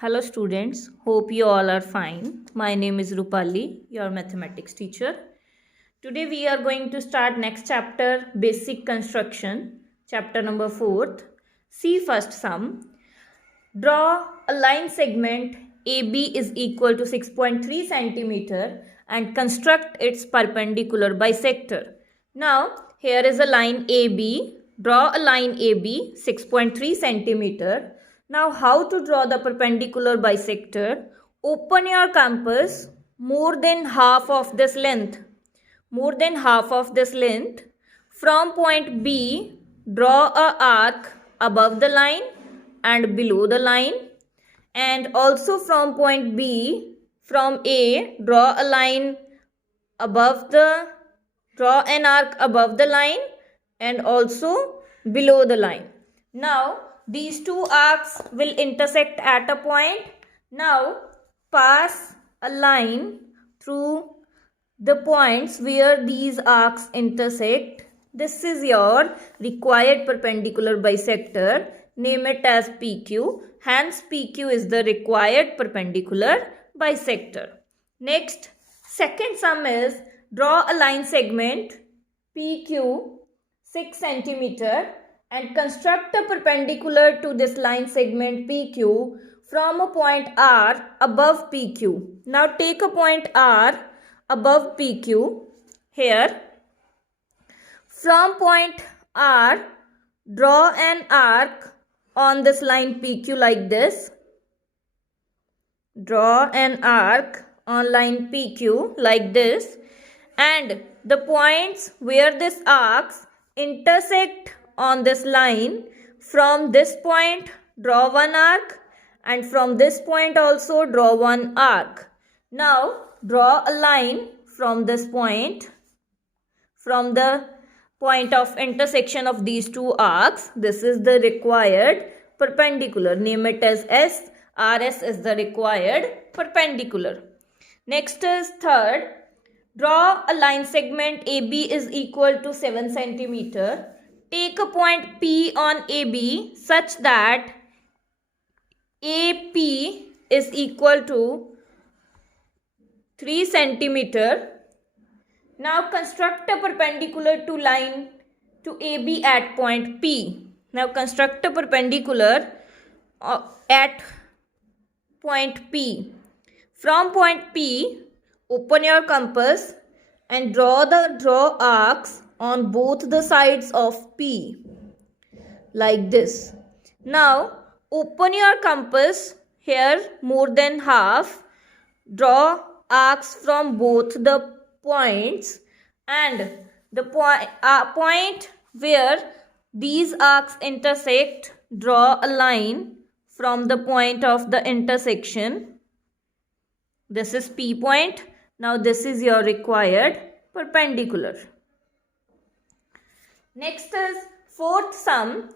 Hello students, hope you all are fine. My name is Rupali, your mathematics teacher. Today we are going to start next chapter, basic construction, chapter number 4th. See first sum. Draw a line segment AB is equal to 6.3 centimeter and construct its perpendicular bisector. Now here is a line AB. Draw a line AB 6.3 centimeter. Now how to draw the perpendicular bisector? Open your compass more than half of this length. More than half of this length. From point B, draw a arc above the line and below the line. And also from point B, from A, draw an arc above the line and also below the line. Now these two arcs will intersect at a point. Now pass a line through the points where these arcs intersect. This is your required perpendicular bisector. Name it as PQ. Hence PQ is the required perpendicular bisector. Next, second sum is draw a line segment PQ 6 cm and construct a perpendicular to this line segment PQ from a point R above PQ. Now take a point R above PQ here. From point R, draw an arc on this line PQ like this. Draw an arc on line PQ like this, and the points where this arcs intersect on this line, from this point draw one arc and from this point also draw one arc. Now draw a line from this point, from the point of intersection of these two arcs. This is the required perpendicular. Name it as S. RS is the required perpendicular. Next is third. Draw a line segment AB is equal to 7 cm. Take a point P on AB such that AP is equal to 3 cm. Now construct a perpendicular to line to AB at point P. Now construct a perpendicular at point P. From point P, open your compass and draw arcs on both the sides of P like this. Now open your compass here more than half. Draw arcs from both the points, and the point where these arcs intersect, draw a line from the point of the intersection. This is P point. Now this is your required perpendicular. Next is fourth sum.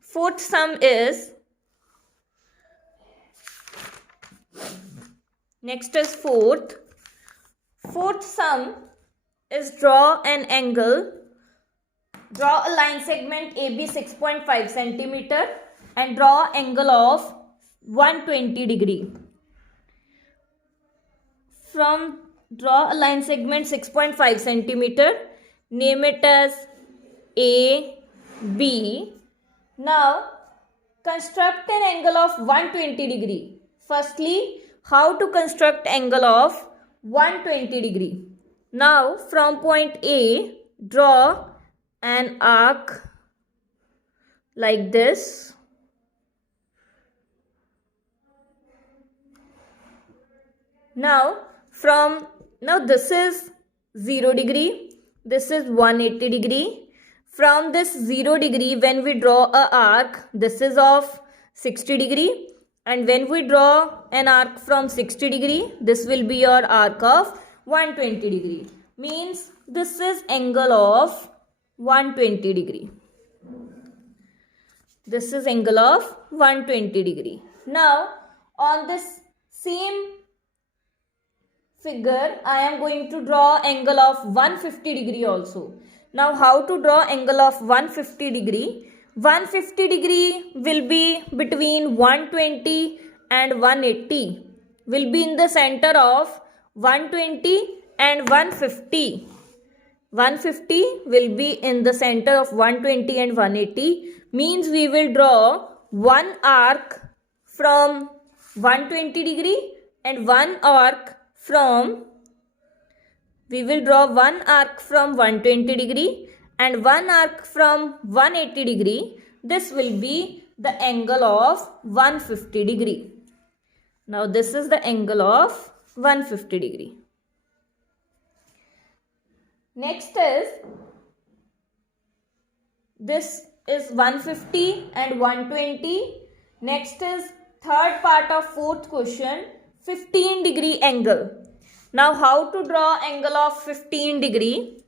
Fourth sum is fourth sum is draw an angle. Draw a line segment AB 6.5 cm and draw angle of 120 degree. Draw a line segment 6.5 cm. Name it as AB. Now construct an angle of 120 degree. Firstly, how to construct angle of 120 degree? Now from point A, draw an arc like this. Now this is 0 degree, this is 180 degree. From this 0 degree, when we draw a arc, this is of 60 degree, and when we draw an arc from 60 degree, this will be your arc of 120 degree. Means this is angle of 120 degree. This is angle of 120 degree. Now on this same figure, I am going to draw angle of 150 degree also. Now how to draw angle of 150 degree? 150 degree will be between 120 and 180. Will be in the center of 120 and 150. 150 will be in the center of 120 and 180. Means we will draw one arc from 120 degree and one arc from, we will draw one arc from 120 degree and one arc from 180 degree. This will be the angle of 150 degree. Now this is the angle of 150 degree. Next is, this is 150 and 120. Next is third part of fourth question, 15 degree angle. Now how to draw angle of 15 degree?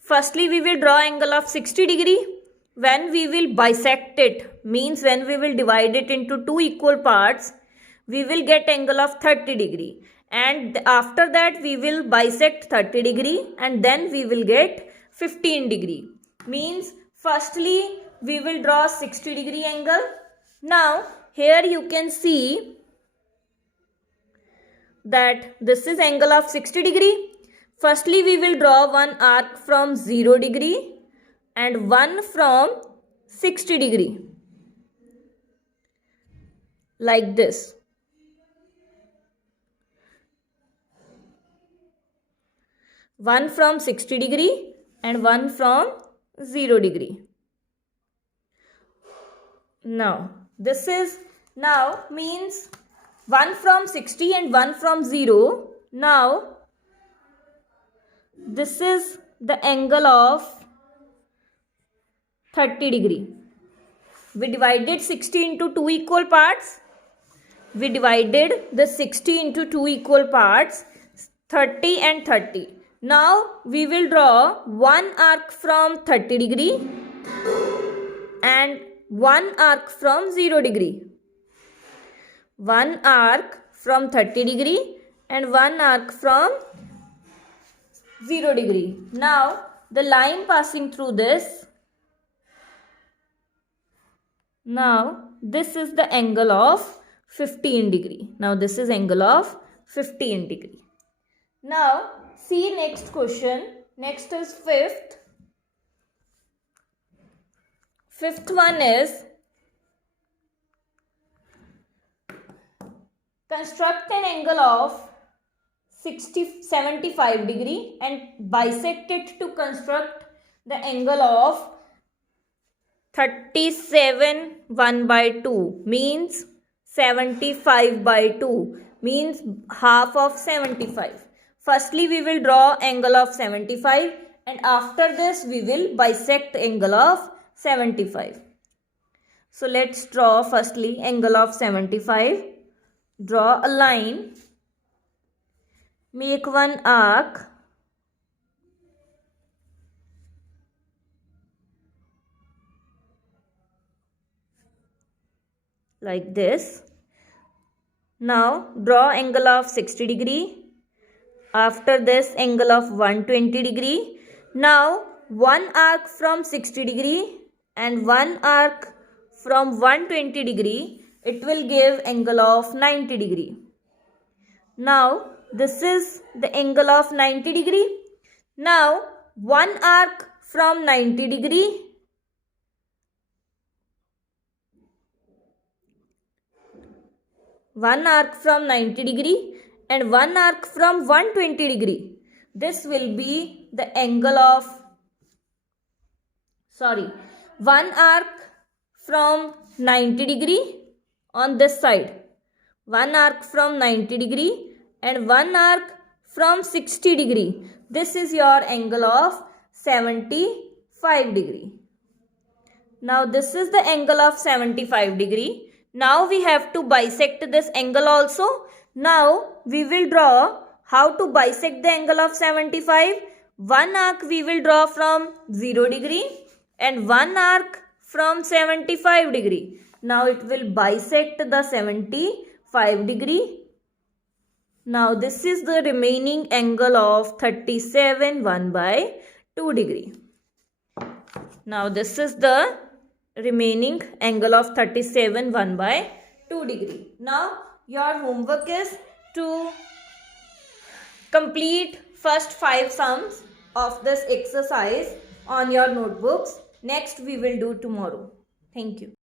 Firstly, we will draw angle of 60 degree. When we will bisect it, means when we will divide it into two equal parts, we will get angle of 30 degree. And after that we will bisect 30 degree and then we will get 15 degree. Means firstly we will draw 60 degree angle. Now here you can see that this is angle of 60 degree. Firstly we will draw one arc from 0 degree and one from 60 degree. Like this. One from 60 degree and one from 0 degree. Now this is, now means one from 60 and one from 0. Now this is the angle of 30 degree. We divided 60 into two equal parts. We divided the 60 into two equal parts, 30 and 30. Now we will draw one arc from 30 degree and one arc from 0 degree. One arc from 30 degree and one arc from 0 degree. Now the line passing through this, now this is the angle of 15 degree. Now this is angle of 15 degree. Now see next question. Next is fifth. Fifth one is, construct an angle of 75 degree and bisect it to construct the angle of 37 1 by 2, means 75 by 2, means half of 75. Firstly we will draw angle of 75 and after this we will bisect angle of 75. So let's draw firstly angle of 75. Draw a line, make one arc, like this. Now draw angle of 60 degree. After this angle of 120 degree. Now one arc from 60 degree and one arc from 120 degree. It will give angle of 90 degree. Now this is the angle of 90 degree. Now one arc from 90 degree. One arc from 90 degree and one arc from 120 degree. This will be the angle of, one arc from 90 degree on this side. One arc from 90 degree and one arc from 60 degree. This is your angle of 75 degree. Now this is the angle of 75 degree. Now we have to bisect this angle also. Now we will draw how to bisect the angle of 75. One arc we will draw from 0 degree and one arc from 75 degree. Now it will bisect the 75 degree. Now this is the remaining angle of 37 1 by 2 degree. Now this is the remaining angle of 37, 1 by 2 degree. Now your homework is to complete first 5 sums of this exercise on your notebooks. Next we will do tomorrow. Thank you.